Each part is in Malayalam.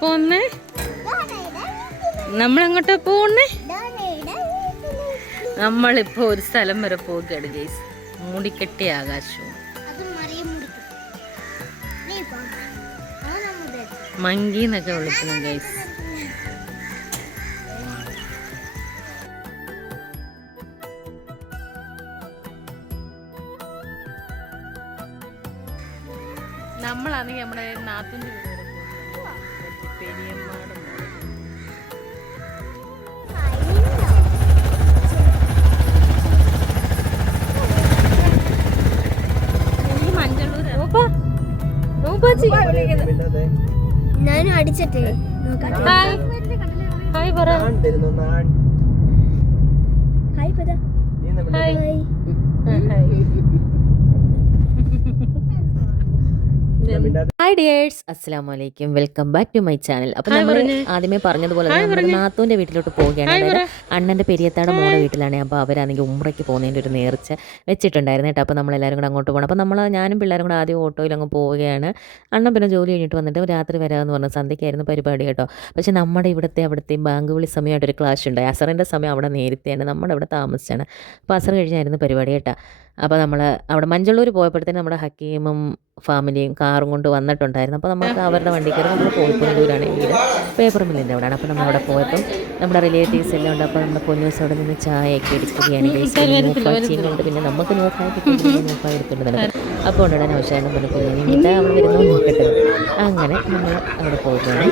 പോകുന്നേ നമ്മളെങ്ങോട്ടാ പോകുന്നേ നമ്മളിപ്പോ ഒരു സ്ഥലം വരെ പോവുകയാണ് ഗൈസ് മൂടിക്കെട്ടിയ ആകാശവും. മങ്കി എന്നൊക്കെ വിളിക്കുന്നു ഗൈസ് നമ്മളാണെങ്കിൽ നമ്മുടെ നാട്ടിന്റെ നോക്കാം ഹായ്. ഹായ് പറ. ഹായ് പദ ഹായ്. ഹായ് ആ, ഹായ്. ഹായ് ഡിയേഴ്സ് അസ്സാം വലൈക്കും welcome back to my channel. അപ്പൊ നമ്മൾ ആദ്യമേ പറഞ്ഞതുപോലെ നാത്തുവിന്റെ നമ്മുടെ വീട്ടിലോട്ട് പോവുകയാണ്. അതായത് അണ്ണന്റെ പെരിയത്താടെ മോളുടെ വീട്ടിലാണ്. അപ്പോൾ അവരാണെങ്കിൽ ഉമ്രയ്ക്ക് പോകുന്നതിന്റെ ഒരു നേർച്ച വെച്ചിട്ടുണ്ടായിരുന്നു കേട്ടോ. അപ്പോൾ നമ്മളെല്ലാവരും കൂടെ അങ്ങോട്ട് പോകണം അപ്പോൾ നമ്മൾ ഞാനും പിള്ളേരും കൂടെ ആദ്യം ഓട്ടോയിൽ അങ്ങ് പോവുകയാണ്. അണ്ണൻ പിന്നെ ജോലി കഴിഞ്ഞിട്ട് വന്നിട്ട് രാത്രി വരാമെന്ന് പറഞ്ഞു. സന്ധ്യയ്ക്കായിരുന്നു പരിപാടി കേട്ടോ. പക്ഷേ നമ്മുടെ ഇവിടുത്തെ അവിടുത്തെ ബാങ്ക് വിളി സമയമായിട്ടൊരു ക്ലാഷ് ഉണ്ടായി. അസറിന്റെ സമയം അവിടെ നേരത്തെയാണ്. നമ്മുടെ അവിടെ താമസിച്ചാണ്. അപ്പോൾ അസർ കഴിഞ്ഞായിരുന്നു പരിപാടി കേട്ടോ. അപ്പോൾ നമ്മൾ അവിടെ മഞ്ചള്ളൂർ പോയപ്പോഴത്തേനും നമ്മുടെ ഹക്കീമും ഫാമിലിയും കാറും കൊണ്ട് വന്നിട്ടുണ്ടായിരുന്നു. അപ്പോൾ നമുക്ക് അവരുടെ വണ്ടി കയറി നമ്മൾ കോഴിക്കോടൂരാണ് വീട് പേപ്പർ മില്ലിന്റെ അവിടെയാണ്. അപ്പോൾ നമ്മളവിടെ പോയപ്പം നമ്മുടെ റിലേറ്റീവ്സ് എല്ലാം ഉണ്ട്. അപ്പോൾ നമ്മുടെ പൊന്നൂസ് അവിടെ നിന്ന് ചായയൊക്കെ എടുക്കുകയാണ്. ചെയ്യുന്നുണ്ട്. പിന്നെ നമുക്ക് നോക്കാനായിട്ട് നോക്കാൻ എടുക്കേണ്ടതുണ്ട് അപ്പോൾ ഉണ്ടാകാൻ ആവശ്യമായിരുന്നു പിന്നെ കുഞ്ഞിനിട്ട് അവിടെ വരുന്നു നോക്കട്ടെ അങ്ങനെ നമ്മൾ അവിടെ പോകുകയാണ്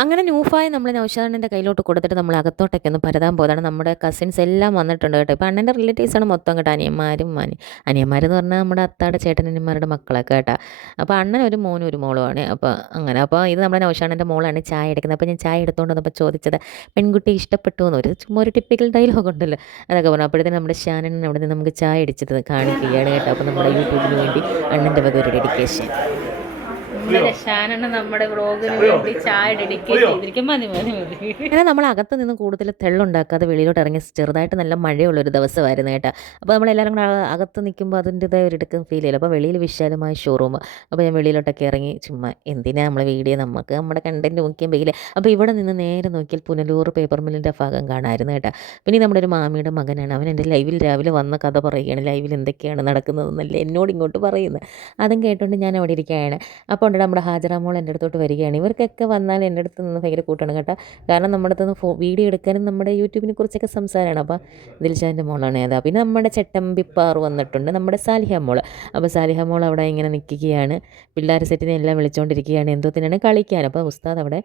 അങ്ങനെ ന്യൂഫായി നമ്മൾ നൗഷാദിന്റെ കയ്യിലോട്ട് കൊടുത്തിട്ട് നമ്മൾ അകത്തോട്ടൊക്കെ ഒന്ന് പരതാൻ പോയതാണ്. നമ്മുടെ കസിൻസ് എല്ലാം വന്നിട്ടുണ്ട് കേട്ടോ. ഇപ്പോൾ അണ്ണന്റെ റിലേറ്റീവ്സാണ് മൊത്തം കേട്ടോ അനിയന്മാരും മാനി അനിയന്മാരെന്ന് പറഞ്ഞാൽ നമ്മുടെ അത്താടെ ചേട്ടനന്മാരുടെ മക്കളൊക്കെ കേട്ടോ. അപ്പോൾ അണ്ണൻ ഒരു മോനും ഒരു മോളുമാണ്. അപ്പോൾ അങ്ങനെ അപ്പോൾ ഇത് നമ്മുടെ നൗഷാദിന്റെ മോളാണ് ചായ എടുക്കുന്നത്. അപ്പോൾ ഞാൻ ചായ എടുത്തുകൊണ്ട് വന്നപ്പോൾ ചോദിച്ചത് പെൺകുട്ടി ഇഷ്ടപ്പെട്ടു എന്ന്? ഒരു ചുമ്മാ ഒരു ടിപ്പിക്കൽ ഡയലോഗ് ഉണ്ടല്ലോ. അതൊക്കെ പറഞ്ഞു. അപ്പോഴത്തേനും നമ്മുടെ ഷാനൻ അവിടെ നിന്ന് നമുക്ക് ചായ അടിച്ചത് കാണിക്കുകയാണ് കേട്ടോ. അപ്പോൾ നമ്മുടെ യൂട്യൂബിന് വേണ്ടി അണ്ണന്റെ വക ഒരു ഡെഡിക്കേഷൻ ഷാനണ്ണ നമ്മുടെ വ്ളോഗിന് വേണ്ടി ചായ ഡെഡിക്കേറ്റ് ചെയ്തിരിക്കും. മതി മതി മതി. അങ്ങനെ നമ്മൾ അകത്ത് നിന്ന് കൂടുതൽ തെള്ളുണ്ടാക്കാതെ വെളിയിലോട്ട് ഇറങ്ങി ചെറുതായിട്ട് നല്ല മഴയുള്ള ഒരു ദിവസമായിരുന്നു കേട്ടോ. അപ്പോൾ നമ്മളെല്ലാവരും കൂടെ അക- അകത്ത് നിൽക്കുമ്പോൾ അതിന്റെതായ ഒരു എടുക്കും ഫീൽ ചെയ്യില്ല. അപ്പോൾ വെളിയിൽ വിശാലമായ ഷോറൂം അപ്പോൾ ഞാൻ വെളിയിലോട്ടൊക്കെ ഇറങ്ങി ചുമ്മാ എന്തിനാ നമ്മളെ വീഡിയോ? നമുക്ക് നമ്മുടെ കണ്ടന്റ് നോക്കിയാൽ പെയ്യില്ല അപ്പോൾ ഇവിടെ നിന്ന് നേരെ നോക്കിയാൽ പുനലൂർ പേപ്പർ മില്ലിന്റെ ഭാഗം കാണാമായിരുന്നു കേട്ടോ. പിന്നെ നമ്മുടെ ഒരു മാമിയുടെ മകനാണ്. അവൻ എന്റെ ലൈവിൽ രാവിലെ വന്ന കഥ പറയുകയാണ്. ലൈവിൽ എന്തൊക്കെയാണ് നടക്കുന്നതെന്നല്ലേ എന്നോട് ഇങ്ങോട്ട് പറയുന്നത്. അതും കേട്ടുകൊണ്ട് ഞാൻ അവിടെ ഇരിക്കുകയാണ്. അപ്പോൾ ഉണ്ട് നമ്മുടെ ഹാജറ മോൾ എന്റെ അടുത്തോട്ട് വരികയാണ്. ഇവർക്കൊക്കെ വന്നാൽ എന്റെ അടുത്ത് നിന്ന് ഭയങ്കര കൂട്ടാണ് കേട്ടോ. കാരണം നമ്മുടെ അടുത്ത് നിന്ന് വീഡിയോ എടുക്കാനും നമ്മുടെ യൂട്യൂബിനെ കുറിച്ചൊക്കെ സംസാരമാണ്. അപ്പോൾ ദിൽഷാന്റെ മോളാണ് അതാ പിന്നെ നമ്മുടെ ചെട്ടമ്പിപ്പാർ വന്നിട്ടുണ്ട് നമ്മുടെ സാലിഹ മോൾ അപ്പോൾ സാലിഹ മോൾ അവിടെ ഇങ്ങനെ നിൽക്കുകയാണ്. പിള്ളേർ സെറ്റിനെ എല്ലാം വിളിച്ചുകൊണ്ടിരിക്കുകയാണ് എന്തോത്തിനാണ് കളിക്കാൻ. അപ്പോൾ ഉസ്താദ് അവിടെ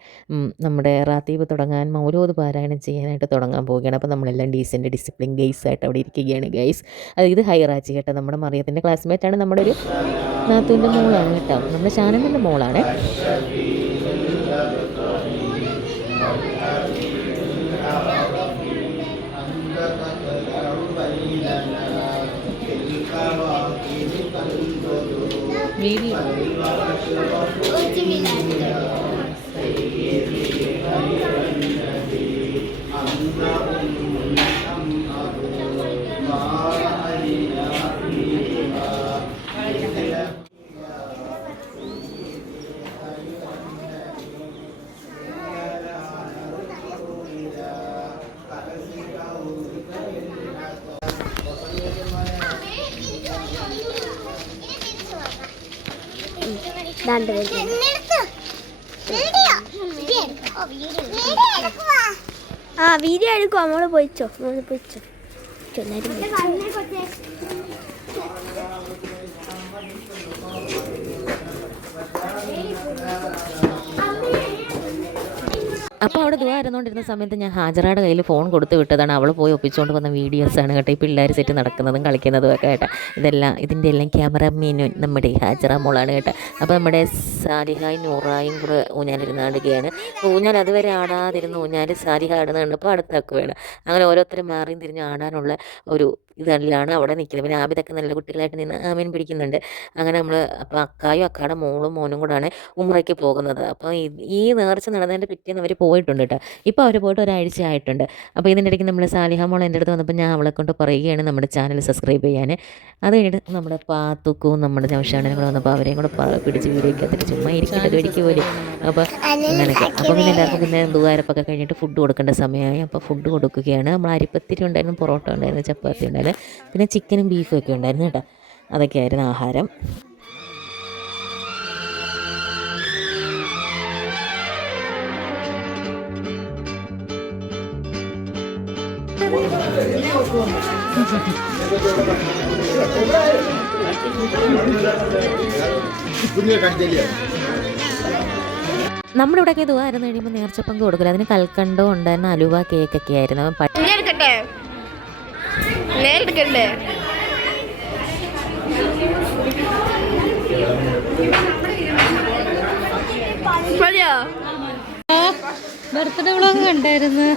നമ്മുടെ റാത്തീബ് തുടങ്ങാൻ മൗലോദ് പാരായണം ചെയ്യാനായിട്ട് തുടങ്ങാൻ പോവുകയാണ്. അപ്പോൾ നമ്മളെല്ലാം ഡീസന്റ് ഡിസിപ്ലിൻ ഗെയ്സ് ആയിട്ട് അവിടെ ഇരിക്കുകയാണ് ഗൈസ് അത് ഇത് ഹൈറാച്ചി കേട്ടോ. നമ്മുടെ മറിയത്തിന്റെ ക്ലാസ്മേറ്റാണ് നമ്മുടെ ഒരു നാത്തൂന്റെ മോളാണ് കേട്ടോ. നമ്മുടെ ഷാനന്റെ മോളാണ്. വീഡിയോ ദാണ്ട്. ആ വീഡിയോ എടുക്കും. നമ്മൾ പോയിച്ചോ നമ്മൾ പോയിച്ചോ എല്ലാരും അപ്പോൾ അവിടെ ദുവാ ഇരുന്നുകൊണ്ടിരുന്ന സമയത്ത് ഞാൻ ഹാജറയുടെ കയ്യിൽ ഫോൺ കൊടുത്ത് വിട്ടതാണ്. അവൾ പോയി ഒപ്പിച്ചുകൊണ്ട് വന്ന വീഡിയോസാണ് കേട്ടോ. ഈ പിള്ളേർ സെറ്റ് നടക്കുന്നതും കളിക്കുന്നതും ഒക്കെ കേട്ടോ. ഇതെല്ലാം ഇതിന്റെ എല്ലാം ക്യാമറ മീനു നമ്മുടെ ഹാജറ മോളാണ് കേട്ടോ. അപ്പോൾ നമ്മുടെ സാലിഹായും നൂറായും കൂടെ ഊഞ്ഞാലിരുന്ന് അപ്പോൾ ഊഞ്ഞാൽ അതുവരെ ആടാതിരുന്ന ഊഞ്ഞാൽ സാലിഹ ആടുന്ന കണ്ടപ്പോൾ വേണം അങ്ങനെ ഓരോരുത്തരും മാറിയും തിരിഞ്ഞ് ആടാനുള്ള ഒരു ഇതിലാണ് അവിടെ നിൽക്കുന്നത്. പിന്നെ ആബിതൊക്കെ നല്ല കുട്ടികളായിട്ട് നിന്ന് ആമീൻ പിടിക്കുന്നുണ്ട്. അങ്ങനെ നമ്മൾ അപ്പോൾ അക്കായും അക്കായുടെ മോളും മോനും കൂടാണ് ഉമ്മറയ്ക്ക് പോകുന്നത്. അപ്പോൾ ഈ നേർച്ച നടന്നതിന്റെ പിറ്റേന്ന് അവർ പോയിട്ടുണ്ട് കേട്ടോ. ഇപ്പോൾ അവർ പോയിട്ട് ഒരാഴ്ച ആയിട്ടുണ്ട്. അപ്പോൾ ഇതിന്റെ ഇടയ്ക്ക് നമ്മൾ സാലിഹ മോൾ എന്റെ അടുത്ത് വന്നപ്പോൾ ഞാൻ അവളെ കൊണ്ട് പറയുകയാണ് നമ്മുടെ ചാനൽ സബ്സ്ക്രൈബ് ചെയ്യാൻ. അത് കഴിഞ്ഞിട്ട് നമ്മുടെ പാത്തുക്കും നമ്മുടെ നൗഷാണിനും കൂടെ വന്നപ്പോൾ അവരെയും കൂടെ പിടിച്ച് വീഡിയോ ഒക്കെ ചുമ്മാ ഇരിക്കേണ്ട ഒരു വെടിക്ക് പോലും. അപ്പോൾ അങ്ങനെയൊക്കെ. അപ്പോൾ പിന്നെ എല്ലാവർക്കും പിന്നെ ദുവാരപ്പൊക്കെ കഴിഞ്ഞിട്ട് ഫുഡ് കൊടുക്കേണ്ട സമയമായി. അപ്പോൾ ഫുഡ് കൊടുക്കുകയാണ്. നമ്മൾ അരിപ്പത്തിരി ഉണ്ടായിരുന്നു പൊറോട്ട ഉണ്ടായിരുന്നു ചപ്പാത്തി ഉണ്ടായിരുന്നു. പിന്നെ ചിക്കനും ബീഫും ഒക്കെ ഉണ്ടായിരുന്നു കേട്ടോ. അതൊക്കെയായിരുന്നു ആഹാരം. നമ്മുടെ ഇവിടെയൊക്കെ ഇതുമായിരുന്നു കഴിയുമ്പോൾ നേർച്ചപ്പങ്ക് കൊടുക്കില്ല അതിന് കൽക്കണ്ടോ ഉണ്ടായിരുന്ന അലുവ കേക്കൊക്കെ ആയിരുന്നു. പട്ടി നേരെടുക്കണ്ടേ മതിയോ? ബർത്ത്ഡേ വ്ളോഗ് കണ്ടായിരുന്നു.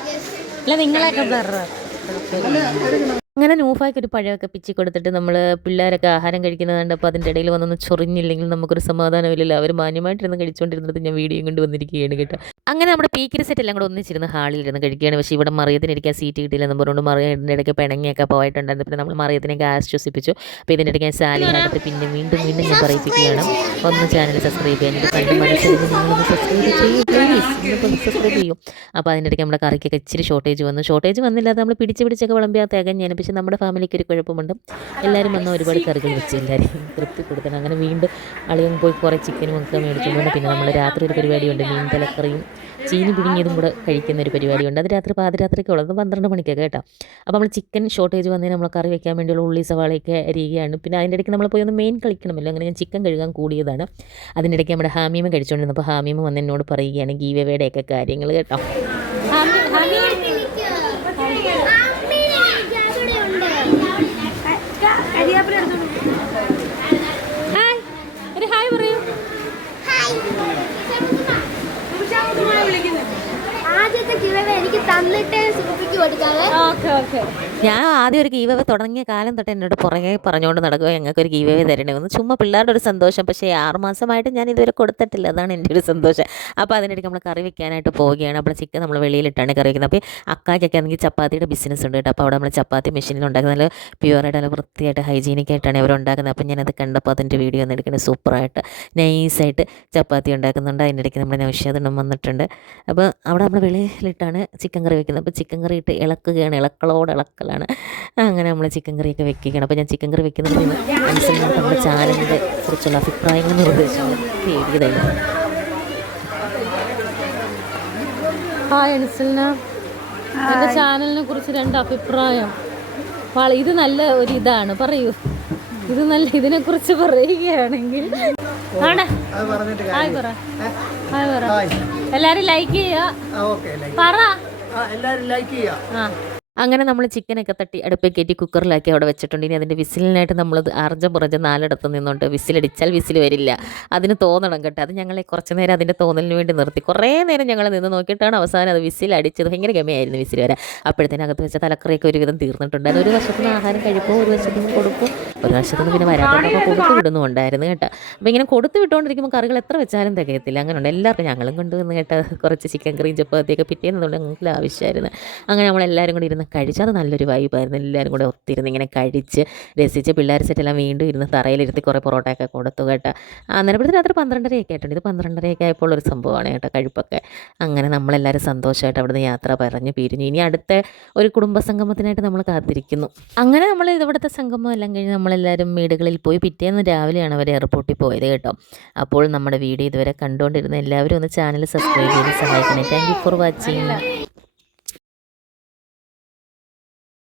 അല്ല നിങ്ങളെയൊക്കെ പറ അങ്ങനെ നൂഫായ്ക്ക് ഒരു പഴമൊക്കെ പിച്ചി കൊടുത്തിട്ട് നമ്മൾ പിള്ളേരൊക്കെ ആഹാരം കഴിക്കുന്നത് കണ്ടപ്പോൾ അതിന്റെ ഇടയിൽ വന്നൊന്ന് ചൊറിഞ്ഞില്ലെങ്കിൽ നമുക്കൊരു സമാധാനമില്ലല്ലോ. അവർ മാന്യമായിട്ടിരുന്ന് കഴിച്ചുകൊണ്ടിരുന്നത് ഞാൻ വീഡിയോ കൊണ്ട് വന്നിരിക്കുകയാണ് കേട്ടോ. അങ്ങനെ നമ്മുടെ പീക്കിരി സെറ്റ് എല്ലാം കൂടെ ഒന്നിച്ചിരുന്ന് ഹാളിലിരുന്ന് കഴിക്കുകയാണ്. പക്ഷേ ഇവിടെ മറിയത്തിന് സീറ്റ് സീറ്റ് കിട്ടിയില്ലെന്ന് പറഞ്ഞുകൊണ്ട് മറിയത്തിന്റെ ഇടയ്ക്ക് പിണങ്ങിയൊക്കെ പോയിട്ടുണ്ടായിരുന്നു. പിന്നെ നമ്മൾ മറിയത്തിനൊക്കെ ആശ്വസിപ്പിച്ചു. അപ്പോൾ ഇതിന്റെ ഇടയ്ക്ക് ഞാൻ സാലിനകത്ത് പിന്നെ വീണ്ടും വീണ്ടും ഞാൻ പറയിപ്പിക്കുകയാണ്. ഒന്ന് ചാനൽ സബ്സ്ക്രൈബ് ചെയ്യാൻ എനിക്ക് കണ്ട് മനസ്സിലാക്കി സബ്സ്ക്രൈബ് ചെയ്യൂ സബ്സ്ക്രൈബ് അപ്പോൾ അതിന്റെ ഇടയ്ക്ക് നമ്മുടെ കറിക്കൊക്കെ ഇച്ചിരി ഷോർട്ടേജ് വന്നു. ഷോർട്ടേജ് വന്നില്ലാതെ നമ്മൾ പിടിച്ച് പിടിച്ചൊക്കെ വിളമ്പിയാൽ തികഞ്ഞാണ് പക്ഷേ നമ്മുടെ ഫാമിലിക്ക് ഒരു കുഴപ്പമുണ്ട്. എല്ലാവരും വന്ന ഒരുപാട് കറികൾ വെച്ച് എല്ലാവരും തൃപ്തിപ്പെടുത്തണം. അങ്ങനെ വീണ്ടും അളിയും പോയി കുറേ ചിക്കനും ഒക്കെ മേടിച്ചുകൊണ്ട് പിന്നെ നമ്മൾ രാത്രി ഒരു പരിപാടിയുണ്ട്. മീൻ തലക്കറിയും ചീനി പിഴുങ്ങിയതും കൂടെ കഴിക്കുന്ന ഒരു പരിപാടിയുണ്ട്. അത് രാത്രി പാതിരാത്രിക്ക് ഉള്ളത് പന്ത്രണ്ട് മണിക്കൊക്കെ കേട്ടോ. അപ്പോൾ നമ്മൾ ചിക്കൻ ഷോർട്ടേജ് വന്നതിന് നമ്മൾ കറി വെക്കാൻ വേണ്ടിയുള്ള ഉള്ളി സവാളയൊക്കെ അരിയുകയാണ്. പിന്നെ അതിന്റെ ഇടയ്ക്ക് നമ്മൾ പോയി ഒന്ന് മെയിൻ കളിക്കണമല്ലോ. അങ്ങനെ ഞാൻ ചിക്കൻ കഴുകാൻ കൂടിയതാണ്. അതിന്റെ ഇടയ്ക്ക് നമ്മുടെ ഹാമീമ കഴിച്ചുകൊണ്ടിരുന്നപ്പോൾ ഹാമീമ വന്ന് എന്നോട് പറയുകയാണ് ഗീവവേടെയൊക്കെ കാര്യങ്ങൾ കേട്ടോ. ഹായ്. ഒരു ഹായ് പറയൂ. ആദ്യത്തെ കിഴവ് എനിക്ക് തന്നിട്ട് സൂപ്പിക്ക് കൊടുക്കാവേ. Okay okay. ഞാൻ ആദ്യം ഒരു ഗീവ് തുടങ്ങിയ കാലം തൊട്ട് എന്നോട് പുറകെ പറഞ്ഞുകൊണ്ട് നടക്കുക ഞങ്ങൾക്ക് ഒരു ഗീവ് തരണമെന്ന് ചുമ്മാ പിള്ളേരുടെ ഒരു സന്തോഷം. പക്ഷേ ആറ് മാസമായിട്ട് ഞാൻ ഇതുവരെ കൊടുത്തിട്ടില്ല. അതാണ് എന്റെ ഒരു സന്തോഷം. അപ്പോൾ അതിനിടയ്ക്ക് നമ്മൾ കറി വെക്കാനായിട്ട് പോവുകയാണ്. അപ്പോൾ ചിക്കൻ നമ്മൾ വെളിയിലിട്ടാണ് കറി വെക്കുന്നത്. അപ്പോൾ അക്കാക്കൊക്കെ ആണെങ്കിൽ ചപ്പാത്തിയുടെ ബിസിനസ് ഉണ്ട് കേട്ടോ. അപ്പോൾ അവിടെ നമ്മൾ ചപ്പാത്തി മെഷീനിൽ ഉണ്ടാക്കുന്ന നല്ല പ്യുവറായിട്ട് നല്ല വൃത്തിയായിട്ട് ഹൈജീനിക് ആയിട്ടാണ് അവർ ഉണ്ടാക്കുന്നത്. അപ്പോൾ ഞാനത് കണ്ടപ്പോൾ അതിന്റെ വീഡിയോ ഒന്ന് എടുക്കുന്നത് സൂപ്പറായിട്ട് നൈസായിട്ട് ചപ്പാത്തി ഉണ്ടാക്കുന്നുണ്ട്. അതിന്റെ ഇടയ്ക്ക് നമ്മുടെ നൗഷാദണ്ണം വന്നിട്ടുണ്ട്. അപ്പോൾ അവിടെ നമ്മൾ വെളിയിലിട്ടാണ് ചിക്കൻ കറി വെക്കുന്നത്. അപ്പോൾ ചിക്കൻ കറി ഇട്ട് ഇളക്കുകയാണ്. ഇളക്കളോട് ഇളക്കലാണ് അങ്ങനെ നമ്മൾ ചിക്കൻ കറിയൊക്കെ വെക്കുകയാണ്. അപ്പോൾ ഞാൻ ചിക്കൻ കറി വെക്കുന്നത് മനസ്സിലാക്കി നമ്മുടെ ചാനലിനെ കുറിച്ചുള്ള അഭിപ്രായങ്ങൾ നിർദ്ദേശങ്ങളും എഴുതിയതായിരുന്നു ഹായ് അനുസലിന എന്റെ ചാനലിനെ കുറിച്ച് രണ്ട് അഭിപ്രായം. ഇത് നല്ല ഒരു ഇതാണ്. പറയൂ. ഇത് നല്ല ഇതിനെ കുറിച്ച് പറയുകയാണെങ്കിൽ. ആണ്. ഹായ് പറ. ഹായ് പറ. എല്ലാരും ലൈക്ക് ചെയ്യുക പറ. എല്ലാരും ലൈക്ക് ചെയ്യാം. ആ. അങ്ങനെ നമ്മൾ ചിക്കനൊക്കെ തട്ടി അടുപ്പേ കയറ്റി കുക്കറിലാക്കി അവിടെ വെച്ചിട്ടുണ്ട്. ഇനി അതിന്റെ വിസിലിനായിട്ട് നമ്മൾ അർജം പുറജം നാലിടത്ത് നിന്നുകൊണ്ട് വിസിലടിച്ചാൽ വിസിൽ വരില്ല. അതിന് തോന്നണം കേട്ടോ. അത് ഞങ്ങളെ കുറച്ച് നേരം അതിന്റെ തോന്നലിന് വേണ്ടി നിർത്തി. കുറേ നേരം ഞങ്ങൾ നിന്ന് നോക്കിയിട്ടാണ് അവസാനം അത് വിസിലടിച്ചത്. ഭയങ്കര ഗമയായിരുന്നു വിസിൽ വരാൻ. അപ്പോഴത്തേനകത്ത് വെച്ച തലക്കറിയൊക്കെ ഒരുവിധം തീർന്നിട്ടുണ്ട് അത് ഒരു വശത്തുനിന്ന് ആഹാരം കഴിക്കും ഒരു വശത്തുനിന്ന് കൊടുക്കും ഒരു പിന്നെ വരാത്തതൊക്കെ കൊടുത്തു വിടുന്നുണ്ടായിരുന്നു കേട്ടോ. അപ്പോൾ ഇങ്ങനെ കൊടുത്തു വിട്ടുകൊണ്ടിരിക്കുമ്പോൾ കറികൾ എത്ര വെച്ചാലും തികയത്തില്ല. അങ്ങനെയുണ്ട്. എല്ലാവർക്കും ഞങ്ങളും കൊണ്ടുവന്ന് കേട്ടോ. കുറച്ച് ചിക്കൻ കറിയും ചപ്പാത്തിയൊക്കെ പിറ്റേന്നുകൊണ്ട് ഞങ്ങൾക്ക് ആവശ്യമായിരുന്നു അങ്ങനെ നമ്മളെല്ലാവരും കൂടി ഇരുന്ന് കഴിച്ച്. അത് നല്ലൊരു വൈബായിരുന്നു എല്ലാവരും കൂടെ ഒത്തിരുന്ന് ഇങ്ങനെ കഴിച്ച് രസിച്ച് പിള്ളേർ സെറ്റെല്ലാം വീണ്ടും ഇരുന്ന് തറയിലിരുത്തി കുറേ പൊറോട്ടയൊക്കെ കൊടുത്തു കേട്ടോ. അന്നേരപ്പോഴത്തെ രാത്രി പന്ത്രണ്ടരയൊക്കെ ആയിട്ടുണ്ട്. ഇത് പന്ത്രണ്ടരയൊക്കെ ആയപ്പോൾ ഒരു സംഭവമാണ് കേട്ടോ കഴിപ്പൊക്കെ. അങ്ങനെ നമ്മളെല്ലാവരും സന്തോഷമായിട്ട് അവിടുന്ന് യാത്ര പറഞ്ഞ് പിരിഞ്ഞു. ഇനി അടുത്ത ഒരു കുടുംബ സംഗമത്തിനായിട്ട് നമ്മൾ കാത്തിരിക്കുന്നു. അങ്ങനെ നമ്മൾ ഇവിടുത്തെ സംഗമം എല്ലാം കഴിഞ്ഞ് നമ്മളെല്ലാവരും വീടുകളിൽ പോയി പിറ്റേന്ന് രാവിലെയാണ് അവർ എയർപോർട്ടിൽ പോയത് കേട്ടോ. അപ്പോൾ നമ്മുടെ വീഡിയോ ഇതുവരെ കണ്ടുകൊണ്ടിരുന്ന എല്ലാവരും ഒന്ന് ചാനൽ സബ്സ്ക്രൈബ് ചെയ്ത് സഹായിക്കണേ. Thank for watching